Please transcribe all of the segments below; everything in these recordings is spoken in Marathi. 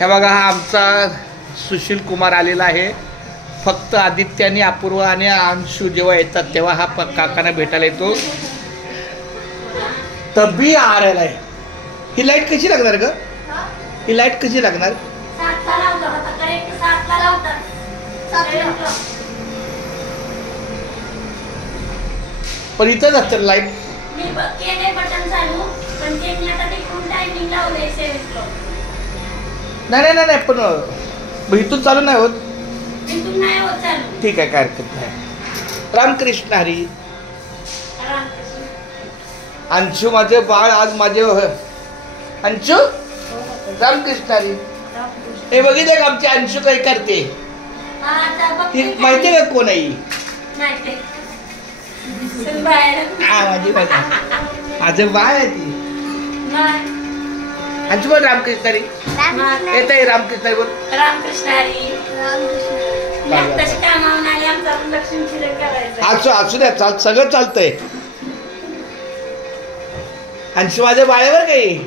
हे बघा हा आमचा सुशील कुमार आलेला आहे. फक्त आदित्य आणि अपूर्व आणि अंशू जेव्हा येतात तेव्हा हा काकांना भेटायला येतो. तभी आ राहिला आहे. ही लाईट कशी लागणार ग? ही लाईट कशी लागणार? पण इथं जात लाईट. नाही नाही नाही पण इथून चालू नाही होत. ठीक आहे काय हरकत नाही. रामकृष्ण हरी. अंशू माझे बाळ आज माझे अंशू रामकृष्ण हरी. हे बघितलं का आमची अंशू काय करते? माहितीये का कोण आहे? माझी माझं बाळ आहे ती. अंशू बोल रामकृष्ण हरी. येत आहे रामकृष्ण हरी बोल. रामकृष्ण हरी. असू द्या चाल सगळं चालतंय. अंशू माझ्या बाळेवर काही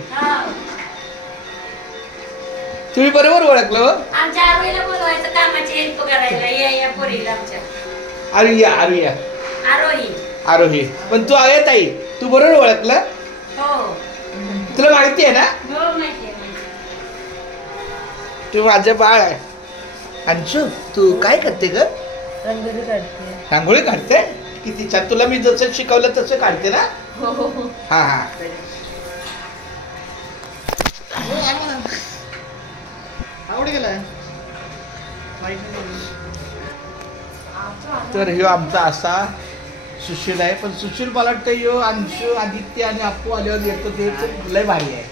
तुम्ही बरोबर ओळखलं. आमच्या आरोहीला बोलवायचं कामाची हेल्प करायला. या पोरीला आमच्या आरुया आरुया आरोही आरोही. पण तू आहे ताई तू बरोबर ओळखलं. हो तुला माहिती आहे ना? हो माहिती आहे. तू माझं बाळ आहे. अंशू तू काय करते ग? रंगोळी काढते. रांगोळी काढते. किती छान. तुला मी जसं शिकवलं तसं काढते ना? हा हा. आवड गेलाय. तर ह्यो आमचा असा सुशील आहे. पण सुशील मला वाटतं ह्यो अंशू आदित्य आणि अप्पू आल्यावर येतो ते लय भारी आहे.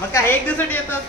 मग काय एक दिवसासाठी येतात.